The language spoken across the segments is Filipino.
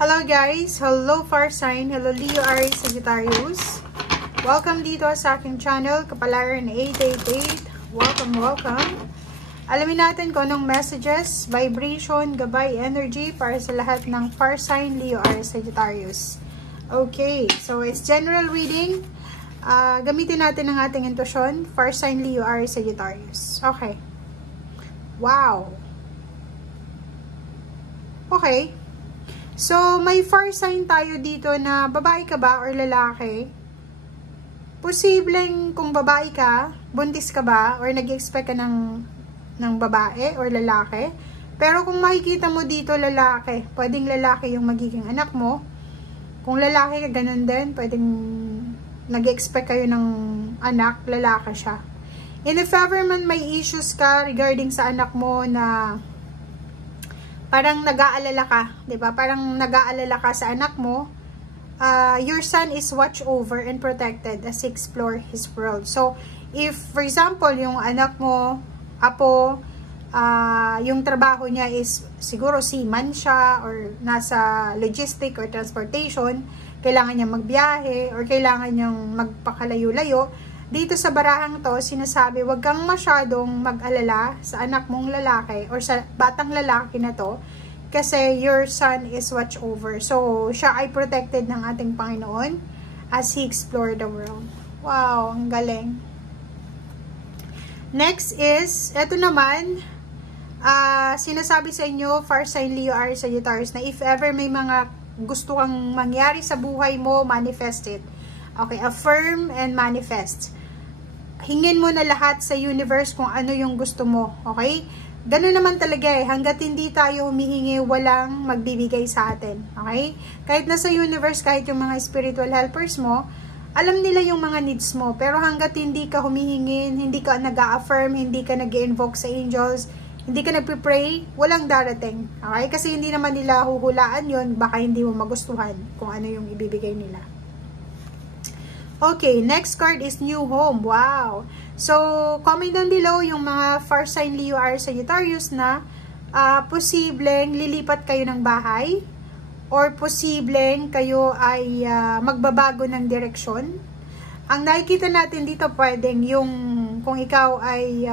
Hello guys! Hello Fire Sign! Hello Leo, Aries, Sagittarius! Welcome dito sa aking channel, Kapalaran 888. Welcome! Alamin natin kung anong messages, vibration, gabay, energy para sa lahat ng Fire Sign, Leo, Aries, Sagittarius. Okay, so it's general reading. Gamitin natin ang ating intuition, Fire Sign, Leo, Aries, Sagittarius. Okay. Wow! Okay. So, may fire sign tayo dito na babae ka ba or lalaki? Posibleng kung babae ka, buntis ka ba or nag-expect ka ng babae or lalaki? Pero kung makikita mo dito lalaki, pwedeng lalaki yung magiging anak mo. Kung lalaki ka, ganun din, pwedeng nag-expect kayo ng anak, lalaki siya. And if ever man may issues ka regarding sa anak mo na parang nag-aalala ka, 'di ba? Parang nag-aalala ka sa anak mo. Your son is watched over and protected as he explore his world. So, if for example, yung anak mo, apo, yung trabaho niya is siguro seaman siya or nasa logistic or transportation, kailangan niya magbiyahe or kailangan niyang magpakalayo-layo. Dito sa barahang to, sinasabi, wag kang masyadong mag-alala sa anak mong lalaki or sa batang lalaki na to kasi your son is watched over. So, siya ay protected ng ating Panginoon as he explore the world. Wow, ang galing. Next is, eto naman, sinasabi sa inyo, Fire Sign, Leo, Aries, Sagittarius, na if ever may mga gusto kang mangyari sa buhay mo, manifest it. Okay, affirm and manifest. Hingin mo na lahat sa universe kung ano yung gusto mo, okay? Ganun naman talaga eh, hanggat hindi tayo humihingi, walang magbibigay sa atin, okay? Kahit nasa universe, kahit yung mga spiritual helpers mo, alam nila yung mga needs mo, pero hanggat hindi ka humihingin, hindi ka nag-a-affirm, hindi ka nag-invoke sa angels, hindi ka nagpe-pray, walang darating, okay? Kasi hindi naman nila huhulaan yun, baka hindi mo magustuhan kung ano yung ibibigay nila. Okay, next card is new home. Wow! So, comment down below yung mga Fire Sign, Leo, Aries, Sagittarius na posibleng lilipat kayo ng bahay or posibleng kayo ay magbabago ng direksyon. Ang nakikita natin dito pwedeng yung kung ikaw ay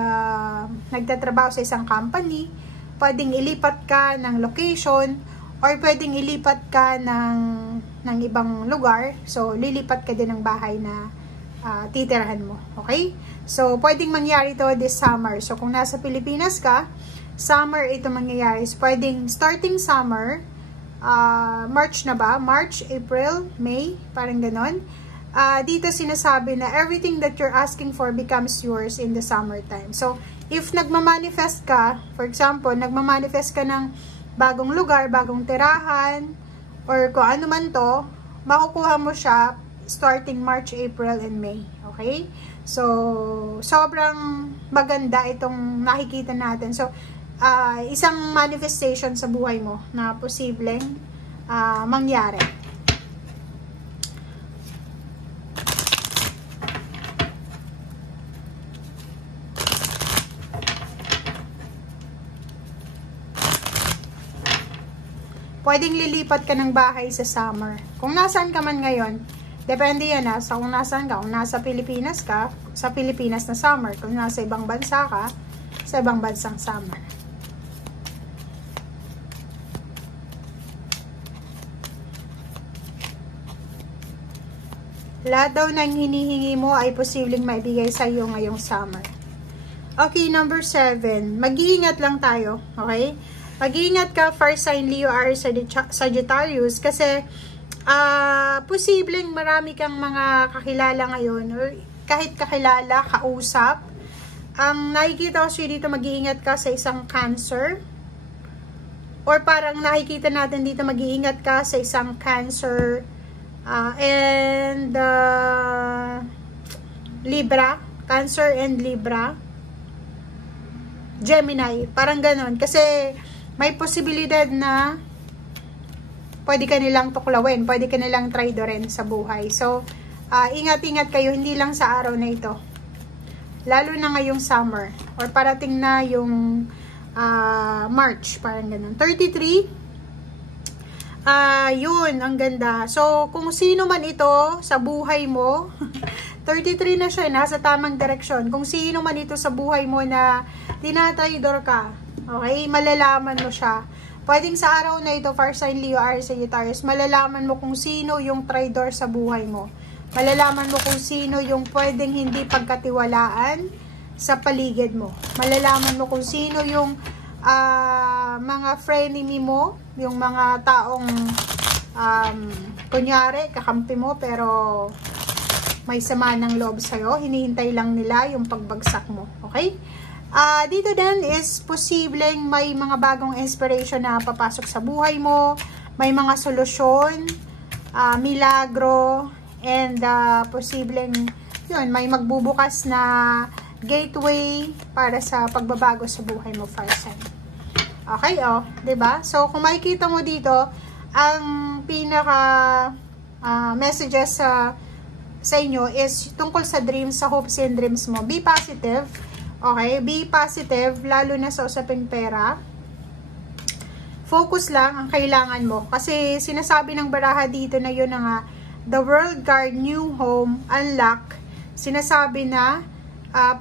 nagtatrabaho sa isang company, pwedeng ilipat ka ng location or pwedeng ilipat ka ng ibang lugar. So, lilipat ka din ng bahay na titirahan mo. Okay? So, pwedeng mangyari to this summer. So, kung nasa Pilipinas ka, summer ito mangyayari. So, pwedeng starting summer, March na ba? March, April, May, parang ganon. Dito sinasabi na everything that you're asking for becomes yours in the summertime. So, if nagmamanifest ka, for example, nagmamanifest ka ng bagong lugar, bagong tirahan, or kung ano man to, makukuha mo siya starting March, April, and May. Okay? So, sobrang maganda itong nakikita natin. So, isang manifestation sa buhay mo na posibleng mangyari. Pwedeng lilipat ka ng bahay sa summer. Kung nasaan ka man ngayon, depende yan sa kung nasaan ka. Kung nasa Pilipinas ka, sa Pilipinas na summer. Kung nasa ibang bansa ka, sa ibang bansang summer. Lahat daw ng hinihingi mo ay posibleng maibigay sa iyo ngayong summer. Okay, number 7. Mag-iingat lang tayo, okay? Mag-iingat ka, Fire Sign, Leo, Aries, Sagittarius, kasi posibleng marami kang mga kakilala ngayon, or kahit kakilala, kausap. Ang nakikita ko siya dito, mag-iingat ka sa isang Cancer, or parang nakikita natin dito, mag-iingat ka sa isang Cancer, and Libra, Cancer and Libra, Gemini, parang ganon, kasi may posibilidad na pwede ka nilang tuklawin, pwede ka nilang traidorin sa buhay. So, ingat-ingat kayo, hindi lang sa araw na ito. Lalo na ngayong summer, or parating na yung March, parang ganun. 33, Yun, ang ganda. So, kung sino man ito sa buhay mo, 33 na siya, nasa tamang direksyon. Kung sino man ito sa buhay mo na tinatraidor ka, okay, malalaman mo siya. Pwedeng sa araw na ito, Fire Sign Leo, Aries, Sagittarius, malalaman mo kung sino yung traidor sa buhay mo. Malalaman mo kung sino yung pwedeng hindi pagkatiwalaan sa paligid mo. Malalaman mo kung sino yung mga frenemy mo, yung mga taong kunyari, kakampi mo, pero may sama ng loob sa'yo. Hinihintay lang nila yung pagbagsak mo. Okay? Dito din is posibleng may mga bagong inspiration na papasok sa buhay mo. May mga solusyon, milagro, and posibleng yun, may magbubukas na gateway para sa pagbabago sa buhay mo, Fire Sign. Okay, diba? So, kung makikita mo dito, ang pinaka messages sa inyo is tungkol sa dreams, sa hopes and dreams mo. Be positive. Okay? Be positive, lalo na sa usaping pera. Focus lang ang kailangan mo. Kasi sinasabi ng baraha dito na yun na nga, the world card, new home, unlock. Sinasabi na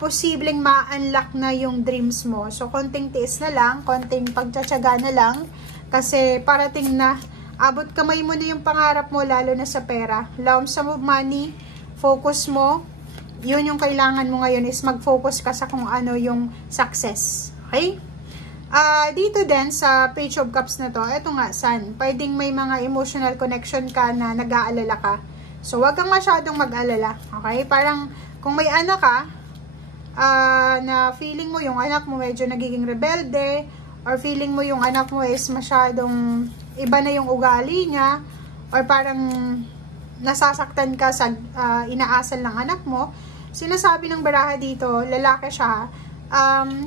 posibleng ma-unlock na yung dreams mo. So, konting tiis na lang, konting pagtsatsaga na lang. Kasi parating na, abot kamay mo na yung pangarap mo, lalo na sa pera. Lump sum of money, focus mo. Yun yung kailangan mo ngayon is mag-focus ka sa kung ano yung success. Okay? Dito din sa Page of Cups na to, eto nga, Sun. Pwedeng may mga emotional connection ka na nag-aalala ka. So, wag kang masyadong mag-alala. Okay? Parang, kung may anak ka, na feeling mo yung anak mo medyo nagiging rebelde, or feeling mo yung anak mo is masyadong iba na yung ugali niya, or parang nasasaktan ka sa inaasal ng anak mo, sinasabi ng baraha dito, lalaki siya,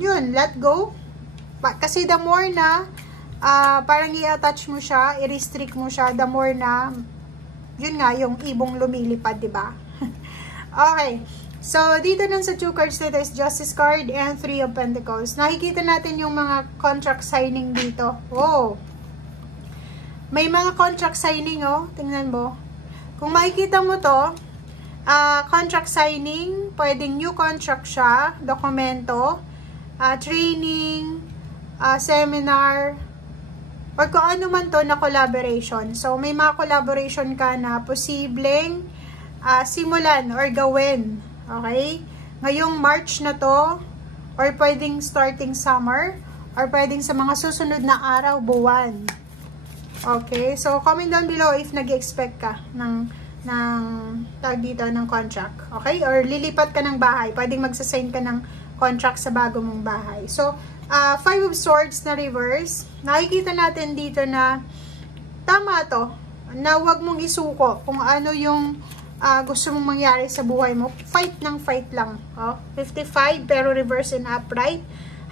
yun, let go. Kasi the more na parang i-attach mo siya, i-restrict mo siya, the more na yun nga, yung ibong lumilipad, diba? Okay. So, dito nun sa 2 cards dito is Justice card and 3 of Pentacles. Nakikita natin yung mga contract signing dito. Wow! May mga contract signing, tingnan mo. Kung makikita mo to, contract signing, pwedeng new contract siya, dokumento, training, seminar, or kung ano man to na collaboration. So, may mga collaboration ka na posibleng simulan or gawin. Okay? Ngayong March na to, or pwedeng starting summer, or pwedeng sa mga susunod na araw, buwan. Okay? So, comment down below if nag-expect ka ng tag dito ng contract. Okay? Or lilipat ka ng bahay. Pwedeng magsasign ka ng contract sa bago mong bahay. So, 5 of Swords na reverse. Nakikita natin dito na tama to, na huwag mong isuko kung ano yung gusto mong mangyari sa buhay mo. Fight ng fight lang. 55 pero reverse and upright.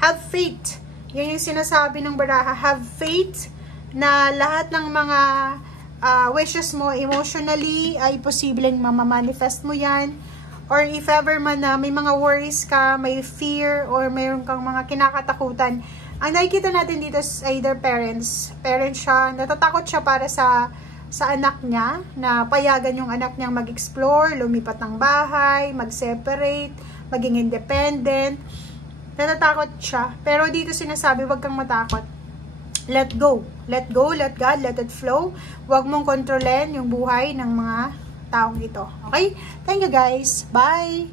Have faith. Yan yung sinasabi ng baraha. Have faith na lahat ng mga wishes mo emotionally ay posibleng mamamanifest mo yan. Or if ever man na may mga worries ka, may fear, or mayroon kang mga kinakatakutan, ang nakikita natin dito is either parents. Parents siya, natatakot siya para sa anak niya, na payagan yung anak niyang mag-explore, lumipat ng bahay, mag-separate, maging independent. Natatakot siya. Pero dito sinasabi, wag kang matakot. Let go. Let go, let God, let it flow. Wag mong kontrolin yung buhay ng mga taong ito. Okay? Thank you guys. Bye!